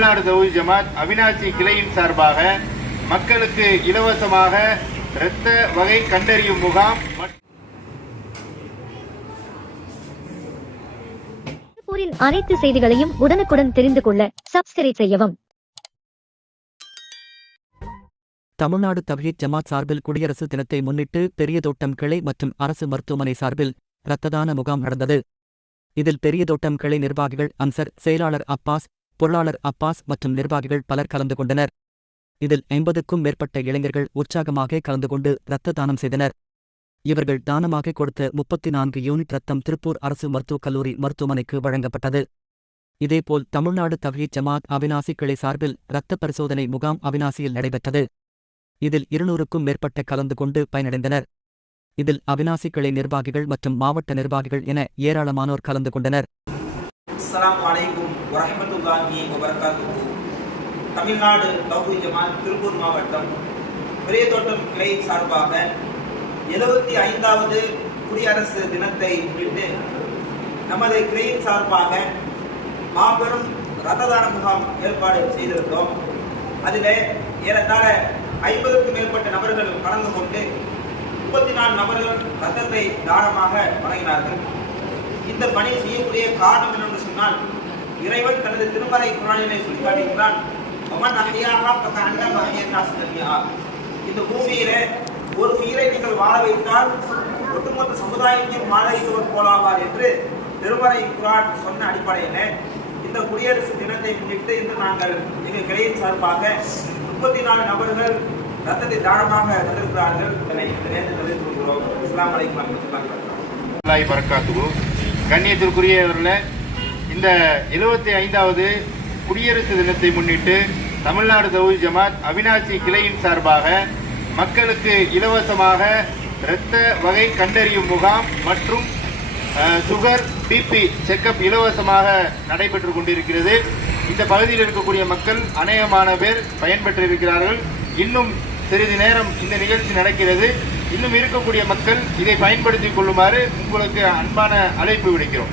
தமிழ்நாடு தௌஹி ஜமாத் அவினாசி கிளையின் சார்பாக மக்களுக்கு இலவசமாக இரத்த வகை கண்டறியும் முகாம் அனைத்து செய்திகளையும் உடனுக்குடன் தெரிந்து கொள்ள சப்ஸ்கிரைப் செய்யவும். தமிழ்நாடு தவ்ஹீத் ஜமாத் சார்பில் குடியரசு தினத்தை முன்னிட்டு பெரியதோட்டம் கிளை மற்றும் அரசு மருத்துவமனை சார்பில் இரத்ததான முகாம் நடந்தது. இதில் பெரியதோட்டம் கிளை நிர்வாகிகள் அன்சர் செயலாளர் அப்பாஸ் பொருளாளர் அப்பாஸ் மற்றும் நிர்வாகிகள் பலர் கலந்து கொண்டனர். இதில் ஐம்பதுக்கும் மேற்பட்ட இளைஞர்கள் உற்சாகமாக கலந்து கொண்டு இரத்த தானம் செய்தனர். இவர்கள் தானமாக கொடுத்த முப்பத்தி நான்கு யூனிட் ரத்தம் திருப்பூர் அரசு மருத்துவக் கல்லூரி மருத்துவமனைக்கு வழங்கப்பட்டது. இதேபோல் தமிழ்நாடு தவ்ஹீத் ஜமாத் அவினாசி கிளை சார்பில் இரத்த பரிசோதனை முகாம் அவினாசியில் நடைபெற்றது. இதில் இருநூறுக்கும் மேற்பட்ட கலந்து கொண்டு பயனடைந்தனர். இதில் அவினாசி கிளை நிர்வாகிகள் மற்றும் மாவட்ட நிர்வாகிகள் என ஏராளமானோர் கலந்து கொண்டனர். அஸ்லாம் வலைக்கும் வரஹ்மத்துல்லாஹி வபர்காத்து தமிழ்நாடு தௌஹி ஜமாத் திருப்பூர் மாவட்டம் பெரியதோட்டம் கிளை சார்பாக எழுபத்தி ஐந்தாவது குடியரசு தினத்தை முன்னிட்டு நமது கிளையின் சார்பாக மாபெரும் ரத்ததான முகாம் ஏற்பாடு செய்திருந்தோம் அதில் ஏறத்தாழ ஐம்பதுக்கும் மேற்பட்ட நபர்கள் கலந்து கொண்டு முப்பத்தி நாலு நபர்கள் ரத்தத்தை தானமாக வழங்கினார்கள் இந்த பணி செய்யக்கூடிய காரணம் என்னென்று சொன்னால் இறைவன் தனது திருமறை குரானிலே சொல்லி அவன் அஹியாஹா ஃபகஅன்னம அஹ்யன்னாஸ் ஜமீஆ. இந்த பூமியில ஒரு உயிரை நீங்கள் வாழ வைத்தால் ஒட்டுமொத்த சமுதாயத்தையும் வாழ வைத்தவர் போலாவார் என்று திருமறை குரான் சொன்ன அடிப்படையில் இந்த குடியரசு தினத்தை முன்னிட்டு இன்று நாங்கள் எங்கள் கிளையின் சார்பாக முப்பத்தி நாலு நபர்கள் ரத்தத்தை தானமாக தந்திருக்கிறார்கள் இதனை இந்த நேரத்தில் தெரிவித்துக் கொள்கிறோம் இஸ்லாம் அலைக்கும் வரமத்துல்லாஹி வபரகாத்துஹு. இந்த இருபத்தி ஐந்தாவது குடியரசு தினத்தை முன்னிட்டு தமிழ்நாடு தௌதி ஜமாத் அவினாசி கிளையின் சார்பாக மக்களுக்கு இலவசமாக இரத்த வகை கண்டறியும் முகாம் மற்றும் சுகர் பிபி செக்கப் இலவசமாக நடைபெற்று கொண்டிருக்கிறது. இந்த பகுதியில் இருக்கக்கூடிய மக்கள் அநேகமான பேர் பயன்பெற்றிருக்கிறார்கள். இன்னும் சிறிது நேரம் இந்த நிகழ்ச்சி நடக்கிறது. இன்னும் இருக்கக்கூடிய மக்கள் இதை பயன்படுத்திக் கொள்ளுமாறு உங்களுக்கு அன்பான அழைப்பு விடுக்கிறோம்.